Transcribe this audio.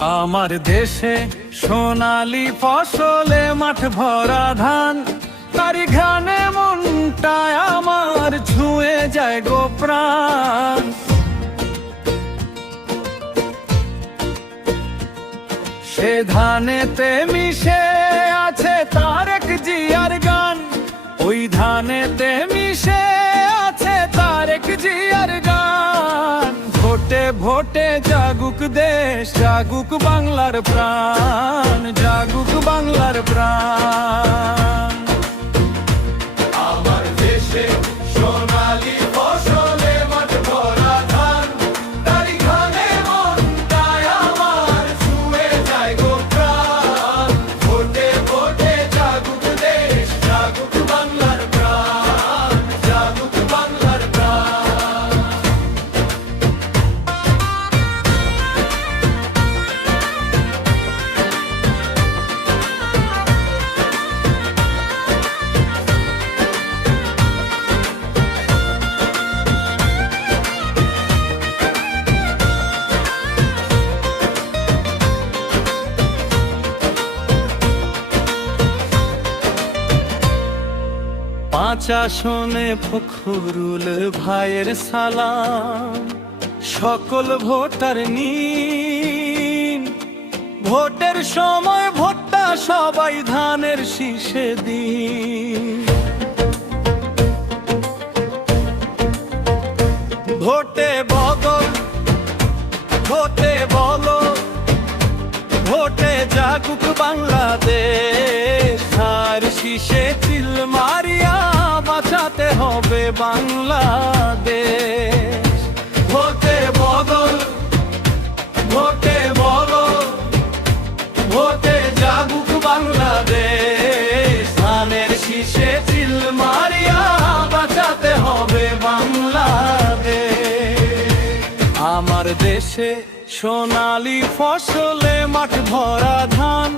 আমার দেশে সোনালি ফসলে মাঠ ভরা ধান, তারি ঘানে মনটায় আমার ছুঁয়ে যায় গো প্রাণ। সে ধানেতে মিশে আছে তারেক জিয়ার গান, ওই ধানেতে মিশে আছে তারেক জিয়ার গান। ভোটে ভোটে জাগুক দেশ, জাগুক বাংলার প্রাণ, জাগুক বাংলার প্রাণ। আমার দেশে সোনালি ফসলে মাঠ ভরা ধান, তারি ঘানে মনটায় আমার ছুঁয়ে যায় গো প্রাণ। ভোটে ভোটে জাগুক দেশ, জাগুক বাংলার প্রাণ, জাগুক বাংলার প্রাণ। পাঁচ আসনে ফখরুল ভাইয়ের সালাম, সকল ভোটার নিন। ভোটের সময় ভোটটা সবাই ধানের শীষে দিন। ভোটে বদল, ভোটে বলো, ভোটে জাগুক বাংলাদেশ। আর শীষে চিল মারিয়া বাঁচাতে হবে বাংলাদেশ। ভোটে বদল, ভোটে বলো, ভোটে জাগুক বাংলাদেশ। ধানের শীষে চিল মারিয়া বাঁচাতে হবে বাংলাদেশ। আমার দেশে সোনালি ফসলে মাঠ ভরা ধান,